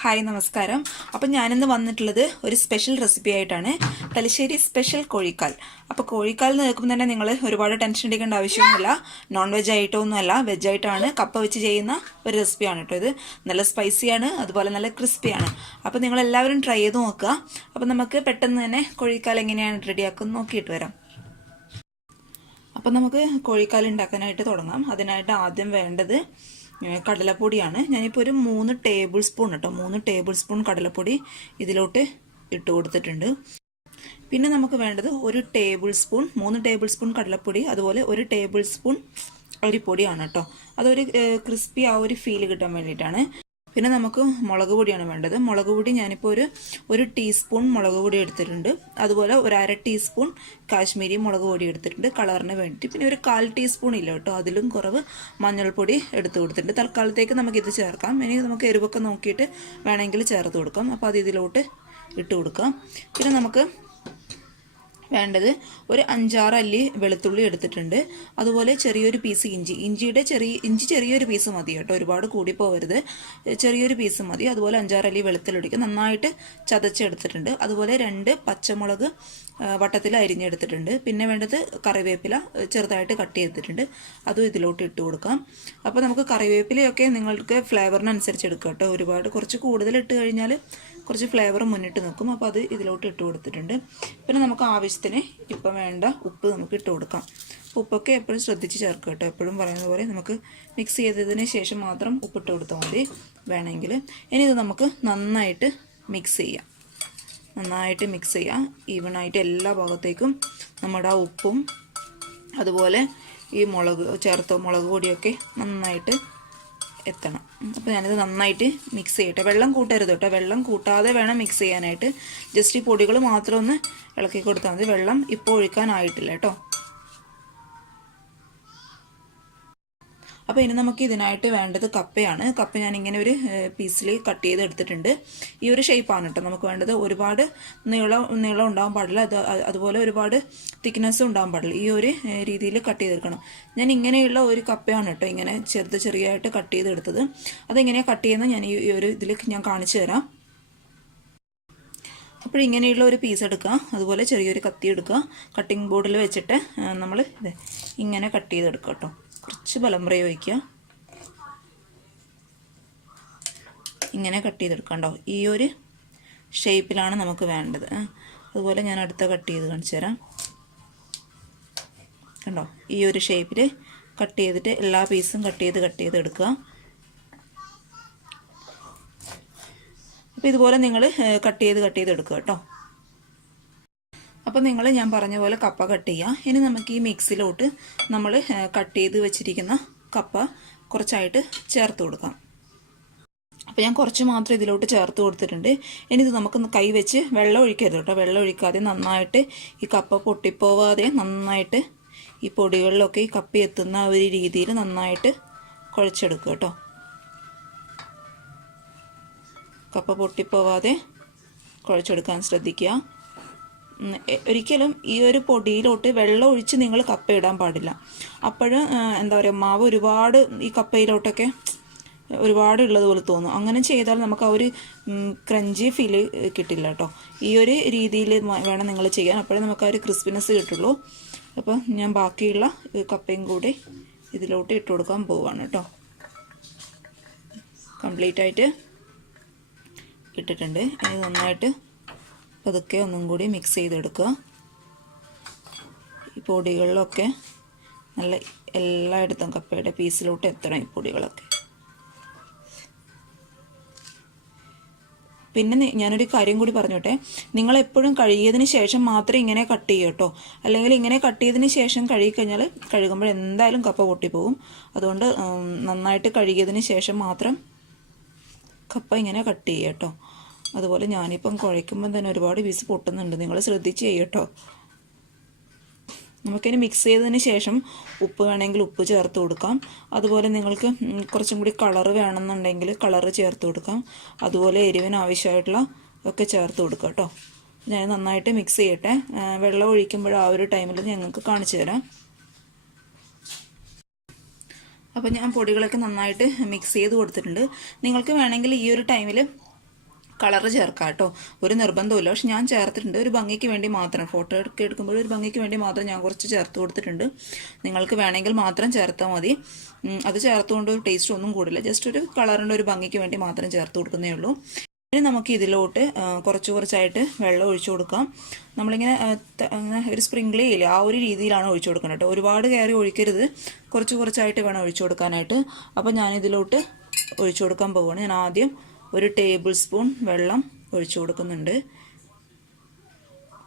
Hi നമസ്കാരം. അപ്പം ഞാനിന്ന് വന്നിട്ടുള്ളത് ഒരു സ്പെഷ്യൽ റെസിപ്പി ആയിട്ടാണ്. തലശ്ശേരി സ്പെഷ്യൽ കോഴിക്കാൽ. അപ്പോൾ കോഴിക്കാൽ എന്ന് കേൾക്കുമ്പോൾ തന്നെ നിങ്ങൾ ഒരുപാട് ടെൻഷൻ അടിക്കേണ്ട ആവശ്യമൊന്നുമില്ല. നോൺ വെജ് ആയിട്ടൊന്നുമല്ല, വെജായിട്ടാണ് കപ്പ വെച്ച് ചെയ്യുന്ന ഒരു റെസിപ്പിയാണ് കേട്ടോ. ഇത് നല്ല സ്പൈസിയാണ്, അതുപോലെ നല്ല ക്രിസ്പിയാണ്. അപ്പോൾ നിങ്ങളെല്ലാവരും ട്രൈ ചെയ്ത് നോക്കുക. അപ്പോൾ നമുക്ക് പെട്ടെന്ന് തന്നെ കോഴിക്കാൽ എങ്ങനെയാണ് റെഡിയാക്കുന്നത് നോക്കിയിട്ട് വരാം. അപ്പം നമുക്ക് കോഴിക്കാൽ ഉണ്ടാക്കാനായിട്ട് തുടങ്ങാം. അതിനായിട്ട് ആദ്യം വേണ്ടത് കടലപ്പൊടിയാണ്. ഞാനിപ്പോൾ ഒരു 3 ടേബിൾ സ്പൂൺ കേട്ടോ, 3 ടേബിൾ സ്പൂൺ കടലപ്പൊടി ഇതിലോട്ട് ഇട്ട് കൊടുത്തിട്ടുണ്ട്. പിന്നെ നമുക്ക് വേണ്ടത് 1 ടേബിൾ സ്പൂൺ, 3 ടേബിൾ സ്പൂൺ കടലപ്പൊടി, അതുപോലെ 1 ടേബിൾ സ്പൂൺ അരിപ്പൊടിയാണ് കേട്ടോ. അതൊരു ക്രിസ്പി ആ ഒരു ഫീൽ കിട്ടാൻ വേണ്ടിയിട്ടാണ്. പിന്നെ നമുക്ക് മുളക് പൊടിയാണ് വേണ്ടത്. മുളക് പൊടി ഞാനിപ്പോൾ ഒരു ടീസ്പൂൺ മുളക് പൊടി എടുത്തിട്ടുണ്ട്. അതുപോലെ ഒരു 1/2 ടീസ്പൂൺ കാശ്മീരി മുളക് പൊടി എടുത്തിട്ടുണ്ട് കളറിന് വേണ്ടി. പിന്നെ ഒരു 1/4 ടീസ്പൂൺ ഇല്ല കേട്ടോ, അതിലും കുറവ് മഞ്ഞൾപ്പൊടി എടുത്ത് കൊടുത്തിട്ടുണ്ട്. തൽക്കാലത്തേക്ക് നമുക്കിത് ചേർക്കാം. ഇനി നമുക്ക് എരിവൊക്കെ നോക്കിയിട്ട് വേണമെങ്കിൽ ചേർത്ത് കൊടുക്കാം. അപ്പോൾ അത് ഇതിലോട്ട് ഇട്ട് കൊടുക്കാം. പിന്നെ നമുക്ക് വേണ്ടത് ഒരു 5-6 അല്ലി വെളുത്തുള്ളി എടുത്തിട്ടുണ്ട്. അതുപോലെ ചെറിയൊരു പീസ് ഇഞ്ചി ചെറിയൊരു പീസ് മതി കേട്ടോ, ഒരുപാട് കൂടി പോകരുത്, ചെറിയൊരു പീസ് മതി. അതുപോലെ 5-6 അല്ലി വെളുത്തുള്ളി നന്നായിട്ട് ചതച്ചെടുത്തിട്ടുണ്ട്. അതുപോലെ 2 പച്ചമുളക് വട്ടത്തിൽ അരിഞ്ഞെടുത്തിട്ടുണ്ട്. പിന്നെ വേണ്ടത് കറിവേപ്പില ചെറുതായിട്ട് കട്ട് ചെയ്തിട്ടുണ്ട്, അതും ഇതിലോട്ട് ഇട്ട് കൊടുക്കാം. അപ്പോൾ നമുക്ക് കറിവേപ്പിലയൊക്കെ നിങ്ങൾക്ക് ഫ്ലേവറിനനുസരിച്ച് എടുക്കാം കേട്ടോ. ഒരുപാട് കുറച്ച് കൂടുതൽ ഇട്ട് കഴിഞ്ഞാൽ കുറച്ച് ഫ്ലേവർ മുന്നിട്ട് നിൽക്കും. അപ്പോൾ അത് ഇതിലോട്ട് ഇട്ട് കൊടുത്തിട്ടുണ്ട്. പിന്നെ നമുക്ക് ആവശ്യത്തിന് ഇപ്പം വേണ്ട ഉപ്പ് നമുക്ക് ഇട്ട് കൊടുക്കാം. ഉപ്പൊക്കെ എപ്പോഴും ശ്രദ്ധിച്ച് ചേർക്കുക കേട്ടോ. എപ്പോഴും പറയുന്ന പോലെ നമുക്ക് മിക്സ് ചെയ്തതിന് ശേഷം മാത്രം ഉപ്പിട്ട് കൊടുത്താൽ മതി വേണമെങ്കിൽ. ഇനി ഇത് നമുക്ക് നന്നായിട്ട് മിക്സ് ചെയ്യാം. ഈവണായിട്ട് എല്ലാ ഭാഗത്തേക്കും നമ്മുടെ ആ ഉപ്പും അതുപോലെ ഈ മുളക് പൊടിയൊക്കെ നന്നായിട്ട് എത്തണം. അപ്പോൾ ഞാനിത് നന്നായിട്ട് മിക്സ് ചെയ്യട്ടെ. വെള്ളം കൂട്ടരുത് കേട്ടോ, വെള്ളം കൂട്ടാതെ വേണം മിക്സ് ചെയ്യാനായിട്ട്. ജസ്റ്റ് ഈ പൊടികൾ മാത്രം ഒന്ന് ഇളക്കി കൊടുത്താൽ മതി. വെള്ളം ഇപ്പോൾ ഒഴിക്കാനായിട്ടില്ല കേട്ടോ. അപ്പോൾ ഇനി നമുക്ക് ഇതിനായിട്ട് വേണ്ടത് കപ്പയാണ്. കപ്പ ഞാനിങ്ങനെ ഒരു പീസിൽ കട്ട് ചെയ്ത് എടുത്തിട്ടുണ്ട്. ഈ ഒരു ഷേപ്പാണ് കേട്ടോ നമുക്ക് വേണ്ടത്. ഒരുപാട് നീളം ഉണ്ടാകാൻ പാടില്ല, അതുപോലെ ഒരുപാട് തിക്നെസ്സും ഉണ്ടാകാൻ പാടില്ല. ഈ ഒരു രീതിയിൽ കട്ട് ചെയ്തെടുക്കണം. ഞാൻ ഇങ്ങനെയുള്ള ഒരു കപ്പയാണ് കേട്ടോ ഇങ്ങനെ ചെറിയായിട്ട് കട്ട് ചെയ്തെടുത്തത്. അതെങ്ങനെയാണ് കട്ട് ചെയ്യുന്നത് ഞാൻ ഈ ഒരു ഇതിൽ ഞാൻ കാണിച്ചു തരാം. അപ്പോൾ ഇങ്ങനെയുള്ള ഒരു പീസ് എടുക്കുക, അതുപോലെ ചെറിയൊരു കത്തി എടുക്കുക. കട്ടിംഗ് ബോർഡിൽ വെച്ചിട്ട് നമ്മൾ ഇങ്ങനെ കട്ട് ചെയ്തെടുക്കുക കേട്ടോ. കുറച്ച് ബലം പ്രയോഗിക്കുക, ഇങ്ങനെ കട്ട് ചെയ്തെടുക്കണ്ടോ. ഈ ഒരു ഷേപ്പിലാണ് നമുക്ക് വേണ്ടത്. അതുപോലെ ഞാൻ അടുത്ത കട്ട് ചെയ്ത് കാണിച്ചു തരാം. കണ്ടോ, ഈ ഒരു ഷേപ്പിൽ കട്ട് ചെയ്തിട്ട് എല്ലാ പീസും കട്ട് ചെയ്ത് എടുക്കുക. അപ്പോൾ ഇതുപോലെ നിങ്ങൾ കട്ട് ചെയ്ത് എടുക്കുക കേട്ടോ. അപ്പോൾ ഞാൻ പറഞ്ഞ പോലെ കപ്പ കട്ട് ചെയ്യുക. ഇനി നമുക്ക് ഈ മിക്സിലോട്ട് നമ്മൾ കട്ട് ചെയ്ത് വെച്ചിരിക്കുന്ന കപ്പ കുറച്ചായിട്ട് ചേർത്ത് കൊടുക്കാം. അപ്പോൾ ഞാൻ കുറച്ച് മാത്രം ഇതിലോട്ട് ചേർത്ത് കൊടുത്തിട്ടുണ്ട്. ഇനി ഇത് നമുക്ക് കൈ വെച്ച് വെള്ളം ഒഴിക്കരുത് കേട്ടോ. വെള്ളം ഒഴിക്കാതെ നന്നായിട്ട് ഈ കപ്പ പൊട്ടിപ്പോവാതെ നന്നായിട്ട് ഈ പൊടികളിലൊക്കെ ഈ കപ്പ എത്തുന്ന ഒരു രീതിയിൽ നന്നായിട്ട് കുഴച്ചെടുക്കുക കേട്ടോ. കപ്പ പൊട്ടിപ്പോവാതെ കുഴച്ചെടുക്കാൻ ശ്രദ്ധിക്കുക. ഒരിക്കലും ഈ ഒരു പൊടിയിലോട്ട് വെള്ളം ഒഴിച്ച് നിങ്ങൾ കപ്പ ഇടാൻ പാടില്ല. അപ്പോൾ എന്താ പറയുക, മാവ് ഒരുപാട് ഈ കപ്പയിലോട്ടൊക്കെ ഒരുപാട് ഉള്ളതുപോലെ തോന്നും. അങ്ങനെ ചെയ്താൽ നമുക്ക് ആ ഒരു ക്രഞ്ചി ഫീൽ കിട്ടില്ല കേട്ടോ. ഈ ഒരു രീതിയിൽ വേണം നിങ്ങൾ ചെയ്യാൻ, അപ്പോഴേ നമുക്ക് ആ ഒരു ക്രിസ്പിനെസ് കിട്ടുള്ളൂ. അപ്പോൾ ഞാൻ ബാക്കിയുള്ള കപ്പയും കൂടി ഇതിലോട്ട് ഇട്ട് കൊടുക്കാൻ പോവുകയാണ് കേട്ടോ. കംപ്ലീറ്റ് ആയിട്ട് ഇട്ടിട്ടുണ്ട്. ഇനി നന്നായിട്ട് പതുക്കെ ഒന്നും കൂടി മിക്സ് ചെയ്തെടുക്കുക. ഈ പൊടികളിലൊക്കെ നല്ല എല്ലായിടത്തും കപ്പയുടെ പീസിലോട്ട് എത്തണം ഈ പൊടികളൊക്കെ. പിന്നെ ഞാനൊരു കാര്യം കൂടി പറഞ്ഞോട്ടെ, നിങ്ങളെപ്പോഴും കഴുകിയതിന് ശേഷം മാത്രം ഇങ്ങനെ കട്ട് ചെയ്യുക കേട്ടോ. അല്ലെങ്കിൽ ഇങ്ങനെ കട്ട് ചെയ്തതിന് ശേഷം കഴുകുമ്പോൾ എന്തായാലും കപ്പ പൊട്ടിപ്പോവും. അതുകൊണ്ട് നന്നായിട്ട് കഴുകിയതിന് ശേഷം മാത്രം കപ്പ ഇങ്ങനെ കട്ട് ചെയ്യുക കേട്ടോ. അതുപോലെ ഞാനിപ്പം കുഴയ്ക്കുമ്പോൾ തന്നെ ഒരുപാട് പീസ് പൊട്ടുന്നുണ്ട്, നിങ്ങൾ ശ്രദ്ധിച്ച് ചെയ്യട്ടോ. നമുക്കിനി മിക്സ് ചെയ്തതിന് ശേഷം ഉപ്പ് വേണമെങ്കിൽ ഉപ്പ് ചേർത്ത് കൊടുക്കാം. അതുപോലെ നിങ്ങൾക്ക് കുറച്ചും കൂടി കളറ് വേണമെന്നുണ്ടെങ്കിൽ കളറ് ചേർത്ത് കൊടുക്കാം. അതുപോലെ എരിവിന് ആവശ്യമായിട്ടുള്ള ഒക്കെ ചേർത്ത് കൊടുക്കാം കേട്ടോ. ഞാൻ നന്നായിട്ട് മിക്സ് ചെയ്യട്ടെ. വെള്ളം ഒഴിക്കുമ്പോൾ ആ ഒരു ടൈമിൽ ഞങ്ങൾക്ക് കാണിച്ചു തരാം. അപ്പോൾ ഞാൻ പൊടികളൊക്കെ നന്നായിട്ട് മിക്സ് ചെയ്ത് കൊടുത്തിട്ടുണ്ട്. നിങ്ങൾക്ക് വേണമെങ്കിൽ ഈ ഒരു ടൈമിൽ കളർ ചേർക്കാം കേട്ടോ, ഒരു നിർബന്ധമില്ല. പക്ഷെ ഞാൻ ചേർത്തിട്ടുണ്ട്, ഒരു ഭംഗിക്ക് വേണ്ടി മാത്രം. ഫോട്ടോ എടുക്കുമ്പോൾ ഒരു ഭംഗിക്ക് വേണ്ടി മാത്രം ഞാൻ കുറച്ച് ചേർത്ത് കൊടുത്തിട്ടുണ്ട്. നിങ്ങൾക്ക് വേണമെങ്കിൽ മാത്രം ചേർത്താൽ മതി. അത് ചേർത്തുകൊണ്ട് ടേസ്റ്റ് ഒന്നും കൂടില്ല, ജസ്റ്റ് ഒരു കളറിൻ്റെ ഒരു ഭംഗിക്ക് വേണ്ടി മാത്രം ചേർത്ത് കൊടുക്കുന്നേ ഉള്ളൂ. ഇനി നമുക്ക് ഇതിലോട്ട് കുറച്ചായിട്ട് വെള്ളം ഒഴിച്ചു കൊടുക്കാം. നമ്മളിങ്ങനെ ഒരു സ്പ്രിങ്കിൾ ചെയ്യില്ലേ, ആ ഒരു രീതിയിലാണ് ഒഴിച്ചു കൊടുക്കുന്നത് കേട്ടോ. ഒരുപാട് കയറി ഒഴിക്കരുത്, കുറച്ചായിട്ട് വേണം ഒഴിച്ചു കൊടുക്കാനായിട്ട്. അപ്പോൾ ഞാനിതിലോട്ട് ഒഴിച്ചു കൊടുക്കാൻ പോവുകയാണ്. ഞാൻ ആദ്യം ഒരു ടേബിൾ സ്പൂൺ വെള്ളം ഒഴിച്ചു കൊടുക്കുന്നുണ്ട്.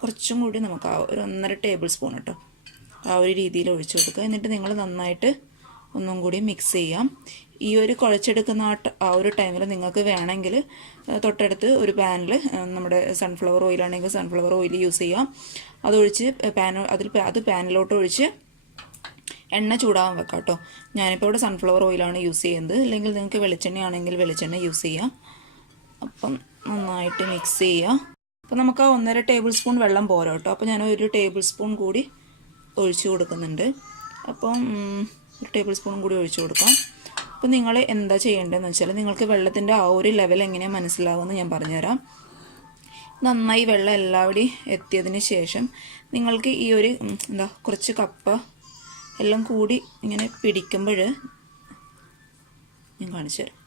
കുറച്ചും കൂടി നമുക്ക് ഒരു 1.5 ടേബിൾ സ്പൂൺ കേട്ടോ, ആ ഒരു രീതിയിൽ ഒഴിച്ചു കൊടുക്കുക. എന്നിട്ട് നിങ്ങൾ നന്നായിട്ട് ഒന്നും കൂടി മിക്സ് ചെയ്യാം. ഈ ഒരു കുഴച്ചെടുക്കുന്ന ആ ഒരു ടൈമിൽ നിങ്ങൾക്ക് വേണമെങ്കിൽ തൊട്ടടുത്ത് ഒരു പാനിൽ നമ്മുടെ സൺഫ്ലവർ ഓയിലാണെങ്കിൽ സൺഫ്ലവർ ഓയിൽ യൂസ് ചെയ്യാം. അതൊഴിച്ച് അത് പാനിലോട്ട് ഒഴിച്ച് എണ്ണ ചൂടാവാൻ വെക്കാം കേട്ടോ. ഞാനിപ്പോൾ ഇവിടെ സൺഫ്ലവർ ഓയിലാണ് യൂസ് ചെയ്യുന്നത്, അല്ലെങ്കിൽ നിങ്ങൾക്ക് വെളിച്ചെണ്ണയാണെങ്കിൽ വെളിച്ചെണ്ണ യൂസ് ചെയ്യാം. അപ്പം നന്നായിട്ട് മിക്സ് ചെയ്യാം. അപ്പം നമുക്ക് ആ 1.5 ടേബിൾ സ്പൂൺ വെള്ളം പോരാ കേട്ടോ. അപ്പോൾ ഞാൻ 1 ടേബിൾ സ്പൂൺ കൂടി ഒഴിച്ചു കൊടുക്കുന്നുണ്ട്. അപ്പം 1 ടേബിൾ സ്പൂൺ കൂടി ഒഴിച്ചു കൊടുക്കാം. അപ്പോൾ നിങ്ങൾ എന്താ ചെയ്യേണ്ടതെന്ന് വെച്ചാൽ, നിങ്ങൾക്ക് വെള്ളത്തിൻ്റെ ആ ഒരു ലെവൽ എങ്ങനെയാണ് മനസ്സിലാവുമെന്ന് ഞാൻ പറഞ്ഞുതരാം. നന്നായി വെള്ളം എല്ലാവിടെയും എത്തിയതിന് ശേഷം നിങ്ങൾക്ക് ഈ ഒരു കുറച്ച് കപ്പ എല്ലാം കൂടി ഇങ്ങനെ പിടിക്കുമ്പോൾ ഞാൻ കാണിച്ചു തരാം.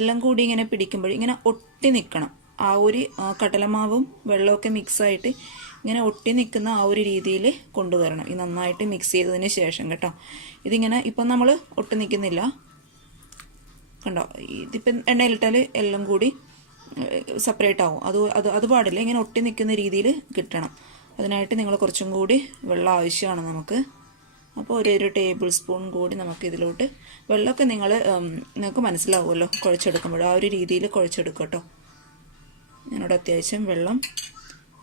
എല്ലാം കൂടി ഇങ്ങനെ പിടിക്കുമ്പോൾ ഇങ്ങനെ ഒട്ടി നിൽക്കണം. ആ ഒരു കടലമാവും വെള്ളമൊക്കെ മിക്സായിട്ട് ഇങ്ങനെ ഒട്ടി നിൽക്കുന്ന ആ ഒരു രീതിയിൽ കൊണ്ടുവരണം. ഈ നന്നായിട്ട് മിക്സ് ചെയ്തതിന് ശേഷം കേട്ടോ. ഇതിങ്ങനെ ഇപ്പം നമ്മൾ ഒട്ടി നിൽക്കുന്നില്ല കണ്ടോ. ഇതിപ്പം എണ്ണയിലിട്ടാൽ എല്ലാം കൂടി സെപ്പറേറ്റ് ആവും. അത് പാടില്ല, ഇങ്ങനെ ഒട്ടി നിൽക്കുന്ന രീതിയിൽ കിട്ടണം. അതിനായിട്ട് നിങ്ങൾ കുറച്ചും കൂടി വെള്ളം ആവശ്യമാണ് നമുക്ക്. അപ്പോൾ 1 ടേബിൾ സ്പൂൺ കൂടി നമുക്ക് ഇതിലോട്ട് വെള്ളമൊക്കെ നിങ്ങൾക്ക് മനസ്സിലാവുമല്ലോ കുഴച്ചെടുക്കുമ്പോൾ, ആ ഒരു രീതിയിൽ കുഴച്ചെടുക്കുക കേട്ടോ. ഞാനിവിടെ അത്യാവശ്യം വെള്ളം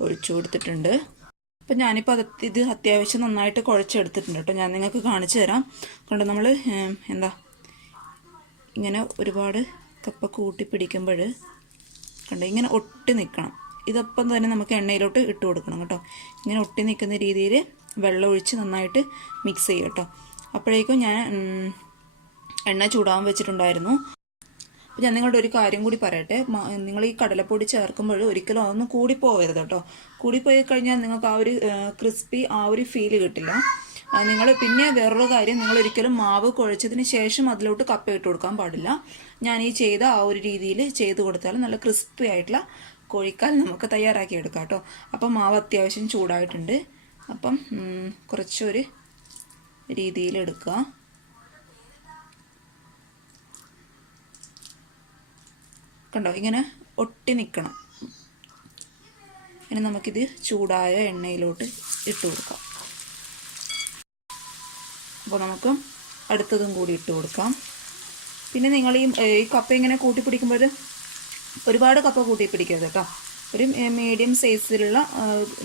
ഒഴിച്ചു കൊടുത്തിട്ടുണ്ട്. അപ്പം ഞാനിപ്പോൾ ഇത് അത്യാവശ്യം നന്നായിട്ട് കുഴച്ചെടുത്തിട്ടുണ്ട് കേട്ടോ. ഞാൻ നിങ്ങൾക്ക് കാണിച്ചു തരാം. കണ്ടോ, നമ്മൾ ഇങ്ങനെ ഒരുപാട് കപ്പ കൂട്ടി പിടിക്കുമ്പോൾ കണ്ടോ ഇങ്ങനെ ഒട്ടി നിൽക്കണം. ഇതൊപ്പം തന്നെ നമുക്ക് എണ്ണയിലോട്ട് ഇട്ട് കൊടുക്കണം കേട്ടോ. ഇങ്ങനെ ഒട്ടി നിൽക്കുന്ന രീതിയിൽ വെള്ളം ഒഴിച്ച് നന്നായിട്ട് മിക്സ് ചെയ്യും കേട്ടോ. അപ്പോഴേക്കും ഞാൻ എണ്ണ ചൂടാൻ വെച്ചിട്ടുണ്ടായിരുന്നു. അപ്പോൾ ഞാൻ നിങ്ങളുടെ ഒരു കാര്യം കൂടി പറയട്ടെ. നിങ്ങൾ ഈ കടലപ്പൊടി ചേർക്കുമ്പോൾ ഒരിക്കലും അതൊന്നും കൂടിപ്പോകരുത് കേട്ടോ. കൂടിപ്പോയി കഴിഞ്ഞാൽ നിങ്ങൾക്ക് ആ ഒരു ക്രിസ്പി ആ ഒരു ഫീല് കിട്ടില്ല. നിങ്ങൾ പിന്നെ വേറൊരു കാര്യം, നിങ്ങൾ ഒരിക്കലും മാവ് കുഴച്ചതിന് ശേഷം അതിലോട്ട് കപ്പ ഇട്ട് കൊടുക്കാൻ പാടില്ല. ഞാൻ ഈ ചെയ്ത ആ ഒരു രീതിയിൽ ചെയ്ത് കൊടുത്താൽ നല്ല ക്രിസ്പി ആയിട്ടുള്ള കോഴിക്കാൽ നമുക്ക് തയ്യാറാക്കി എടുക്കാം കേട്ടോ. അപ്പം മാവ് അത്യാവശ്യം ചൂടായിട്ടുണ്ട്. അപ്പം കുറച്ചൊരു രീതിയിൽ എടുക്കുക. കണ്ടോ ഇങ്ങനെ ഒട്ടി നിൽക്കണം. ഇനി നമുക്കിത് ചൂടായ എണ്ണയിലോട്ട് ഇട്ട് കൊടുക്കാം. അപ്പോൾ നമുക്ക് അടുത്തതും കൂടി ഇട്ട് കൊടുക്കാം. പിന്നെ നിങ്ങൾ ഈ കപ്പ ഇങ്ങനെ കൂട്ടി പിടിക്കുമ്പോൾ ഒരുപാട് കപ്പ കൂട്ടി പിടിക്കരുത് കേട്ടോ. ഒരു മീഡിയം സൈസിലുള്ള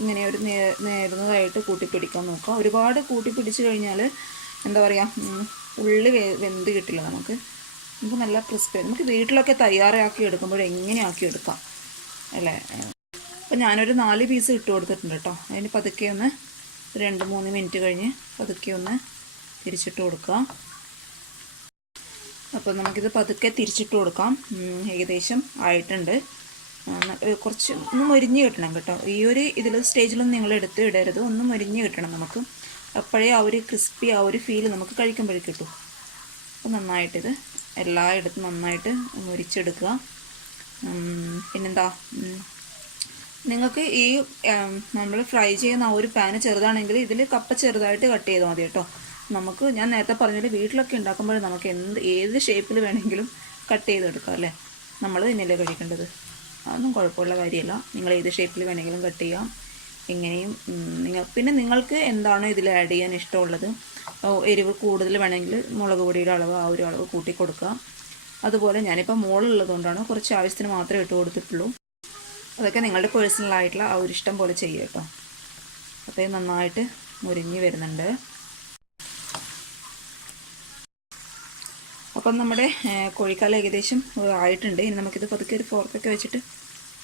ഇങ്ങനെ ഒരു നേർന്നതായിട്ട് കൂട്ടിപ്പിടിക്കാൻ നോക്കുക. ഒരുപാട് കൂട്ടിപ്പിടിച്ച് കഴിഞ്ഞാൽ എന്താ പറയുക, ഉള്ളി വെന്ത് കിട്ടില്ല നമുക്ക് നല്ല ക്രിസ്പി. നമുക്ക് വീട്ടിലൊക്കെ തയ്യാറാക്കി എടുക്കുമ്പോൾ എങ്ങനെ ആക്കി എടുക്കാം അല്ലേ. അപ്പോൾ ഞാനൊരു 4 പീസ് ഇട്ട് കൊടുത്തിട്ടുണ്ട് കേട്ടോ. അതിന് പതുക്കെ ഒന്ന് 2-3 മിനിറ്റ് കഴിഞ്ഞ് പതുക്കെ ഒന്ന് തിരിച്ചിട്ട് കൊടുക്കുക. അപ്പോൾ നമുക്കിത് പതുക്കെ തിരിച്ചിട്ട് കൊടുക്കാം. ഏകദേശം ആയിട്ടുണ്ട്. കുറച്ച് ഒന്ന് മൊരിഞ്ഞ് കിട്ടണം കേട്ടോ. ഈ ഒരു സ്റ്റേജിലൊന്നും നിങ്ങൾ എടുത്ത് ഇടരുത്, ഒന്ന് മൊരിഞ്ഞ് കിട്ടണം നമുക്ക്. അപ്പോഴേ ആ ഒരു ക്രിസ്പി ആ ഒരു ഫീൽ നമുക്ക് കഴിക്കുമ്പോഴേ കിട്ടും. അപ്പോൾ നന്നായിട്ടിത് എല്ലായിടത്തും നന്നായിട്ട് മുരിച്ചെടുക്കുക. പിന്നെന്താ, നിങ്ങൾക്ക് ഈ നമ്മൾ ഫ്രൈ ചെയ്യുന്ന ആ ഒരു പാന് ചെറുതാണെങ്കിൽ ഇതിൽ കപ്പ ചെറുതായിട്ട് കട്ട് ചെയ്താൽ മതി കേട്ടോ. നമുക്ക് ഞാൻ നേരത്തെ പറഞ്ഞാൽ വീട്ടിലൊക്കെ ഉണ്ടാക്കുമ്പോൾ നമുക്ക് ഏത് ഷേപ്പിൽ വേണമെങ്കിലും കട്ട് ചെയ്തെടുക്കാം അല്ലേ. നമ്മൾ തന്നെയല്ലേ കഴിക്കേണ്ടത്, അതൊന്നും കുഴപ്പമുള്ള കാര്യമല്ല. നിങ്ങൾ ഏത് ഷേപ്പിൽ വേണമെങ്കിലും കട്ട് ചെയ്യാം. എങ്ങനെയും പിന്നെ നിങ്ങൾക്ക് എന്താണ് ഇതിൽ ആഡ് ചെയ്യാൻ ഇഷ്ടമുള്ളത്. എരിവ് കൂടുതൽ വേണമെങ്കിൽ മുളക് പൊടിയുടെ അളവ് ആ ഒരു അളവ് കൂട്ടി കൊടുക്കുക. അതുപോലെ ഞാനിപ്പോൾ മോളുള്ളത് കൊണ്ടാണ് കുറച്ച് ആവശ്യത്തിന് മാത്രമേ ഇട്ട് കൊടുത്തിട്ടുള്ളൂ. അതൊക്കെ നിങ്ങളുടെ പേഴ്സണലായിട്ടുള്ള ആ ഒരു ഇഷ്ടം പോലെ ചെയ്യുക കേട്ടോ. അപ്പോൾ ഇത് നന്നായിട്ട് മുരിഞ്ഞ് വരുന്നുണ്ട്. അപ്പം നമ്മുടെ കോഴിക്കാൽ ഏകദേശം ആയിട്ടുണ്ട്. ഇനി നമുക്കിത് പതുക്കെ ഒരു ഫോർക്കൊക്കെ വെച്ചിട്ട്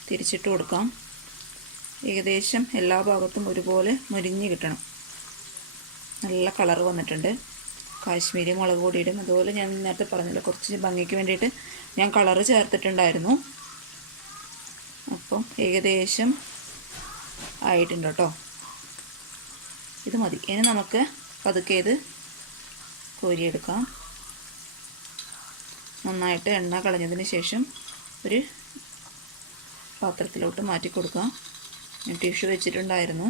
തിരിച്ചിട്ട് കൊടുക്കാം. ഏകദേശം എല്ലാ ഭാഗത്തും ഒരുപോലെ മുരിഞ്ഞ് കിട്ടണം. നല്ല കളർ വന്നിട്ടുണ്ട്. കാശ്മീരി മുളക് പൊടിയിടും. അതുപോലെ ഞാൻ നേരത്തെ പറഞ്ഞില്ല, കുറച്ച് ഭംഗിക്ക് വേണ്ടിയിട്ട് ഞാൻ കളറ് ചേർത്തിട്ടുണ്ടായിരുന്നു. അപ്പം ഏകദേശം ആയിട്ടുണ്ട് കേട്ടോ. ഇത് മതി. ഇനി നമുക്ക് പതുക്കെ ഇത് കോരിയെടുക്കാം. നന്നായിട്ട് എണ്ണ കളഞ്ഞതിന് ശേഷം ഒരു പാത്രത്തിലോട്ട് മാറ്റി കൊടുക്കാം. ഞാൻ ടിഷ്യൂ വെച്ചിട്ടുണ്ടായിരുന്നു.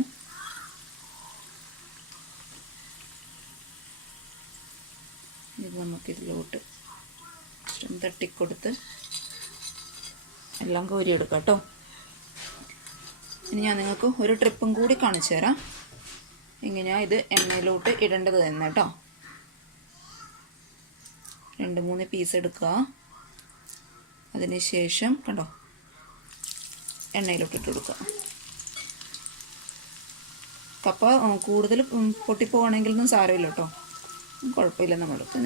ഇത് നമുക്കിതിലോട്ട് തട്ടിക്കൊടുത്ത് എല്ലാം കോരിയെടുക്കാം കേട്ടോ. ഇനി ഞാൻ നിങ്ങൾക്ക് ഒരു ട്രിപ്പും കൂടി കാണിച്ചു തരാം എങ്ങനെയാണ് ഇത് എണ്ണയിലോട്ട് ഇടേണ്ടത് എന്ന് കേട്ടോ. 2-3 പീസ് എടുക്കുക. അതിന് ശേഷം കണ്ടോ എണ്ണയിലോട്ട് ഇട്ട് കൊടുക്കുക. കപ്പ കൂടുതൽ പൊട്ടിപ്പോവാണെങ്കിലൊന്നും സാരമില്ല കേട്ടോ, കുഴപ്പമില്ല. നമ്മൾക്ക്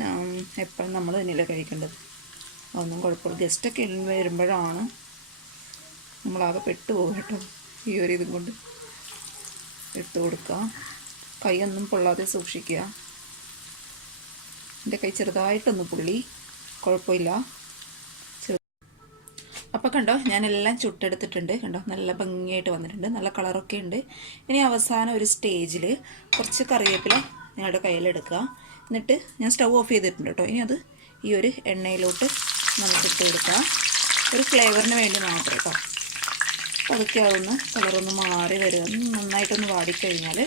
എപ്പോഴും നമ്മൾ തന്നെയല്ലേ കഴിക്കേണ്ടത്, അതൊന്നും കുഴപ്പമില്ല. ഗസ്റ്റൊക്കെ വരുമ്പോഴാണ് നമ്മളാകെ പെട്ടുപോകും കേട്ടോ. ഈ ഒരു ഇതും കൊണ്ട് ഇട്ട് കൊടുക്കുക. കൈയൊന്നും പൊള്ളാതെ സൂക്ഷിക്കുക. എൻ്റെ കൈ ചെറുതായിട്ടൊന്ന് പുള്ളി, കുഴപ്പമില്ല. അപ്പോൾ കണ്ടോ ഞാനെല്ലാം ചുട്ടെടുത്തിട്ടുണ്ട്. കണ്ടോ നല്ല ഭംഗിയായിട്ട് വന്നിട്ടുണ്ട്, നല്ല കളറൊക്കെ ഉണ്ട്. ഇനി അവസാനം ഒരു സ്റ്റേജിൽ കുറച്ച് കറിവേപ്പില നിങ്ങളുടെ കയ്യിലെടുക്കുക. എന്നിട്ട് ഞാൻ സ്റ്റൗ ഓഫ് ചെയ്തിട്ടുണ്ട് കേട്ടോ. ഇനി അത് ഈ ഒരു എണ്ണയിലോട്ട് നമുക്ക് ഇട്ട് കൊടുക്കാം. ഒരു ഫ്ലേവറിന് വേണ്ടി മാത്രം കേട്ടോ. അപ്പോൾ അതൊക്കെ ആവുന്ന കളറൊന്ന് മാറി വരിക, നന്നായിട്ടൊന്ന് വാടിക്കഴിഞ്ഞാൽ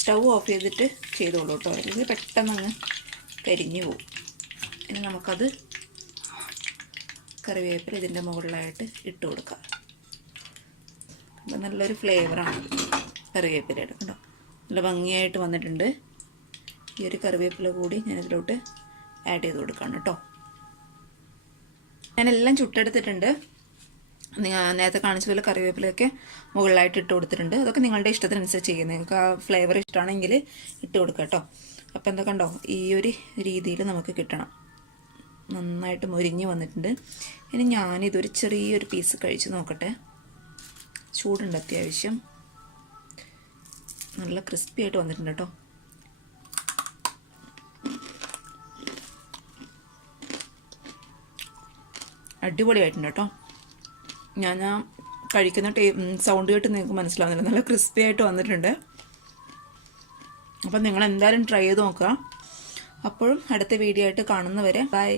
സ്റ്റൗ ഓഫ് ചെയ്തിട്ട് ചെയ്തോളൂ കേട്ടോ, അല്ലെങ്കിൽ പെട്ടെന്ന് അങ്ങ് കരിഞ്ഞു പോകും. ഇനി നമുക്കത് കറിവേപ്പില ഇതിൻ്റെ മുകളിലായിട്ട് ഇട്ട് കൊടുക്കാം. അപ്പോൾ നല്ലൊരു ഫ്ലേവറാണ് കറിവേപ്പിലയുടെ. കണ്ടോ നല്ല ഭംഗിയായിട്ട് വന്നിട്ടുണ്ട്. ഈ ഒരു കറിവേപ്പില കൂടി ഞാനിതിലോട്ട് ആഡ് ചെയ്ത് കൊടുക്കണം കേട്ടോ. ഞാനെല്ലാം ചുട്ടെടുത്തിട്ടുണ്ട്. നേരത്തെ കാണിച്ച പോലെ കറിവേപ്പിലയൊക്കെ മുകളിലായിട്ട് ഇട്ട് കൊടുത്തിട്ടുണ്ട്. അതൊക്കെ നിങ്ങളുടെ ഇഷ്ടത്തിനനുസരിച്ച് ചെയ്യുന്നത്. നിങ്ങൾക്ക് ആ ഫ്ലേവർ ഇഷ്ടമാണെങ്കിൽ ഇട്ട് കൊടുക്കുക കേട്ടോ. അപ്പോൾ എന്താ കണ്ടോ ഈ ഒരു രീതിയിൽ നമുക്ക് കിട്ടണം. നന്നായിട്ട് മൊരിഞ്ഞ് വന്നിട്ടുണ്ട്. ഇനി ഞാനിതൊരു ചെറിയൊരു പീസ് കഴിച്ച് നോക്കട്ടെ. ചൂടുണ്ട് അത്യാവശ്യം, നല്ല ക്രിസ്പി ആയിട്ട് വന്നിട്ടുണ്ട് കേട്ടോ. അടിപൊളിയായിട്ടുണ്ട് കേട്ടോ. ഞാൻ കഴിക്കുന്ന സൗണ്ട് കേട്ട് നിങ്ങൾക്ക് മനസ്സിലാവുന്നില്ല, നല്ല ക്രിസ്പി ആയിട്ട് വന്നിട്ടുണ്ട്. അപ്പം നിങ്ങൾ എന്തായാലും ട്രൈ ചെയ്ത് നോക്കുക. അപ്പോഴും അടുത്ത വീഡിയോ ആയിട്ട് കാണുന്നവരെ ബൈ.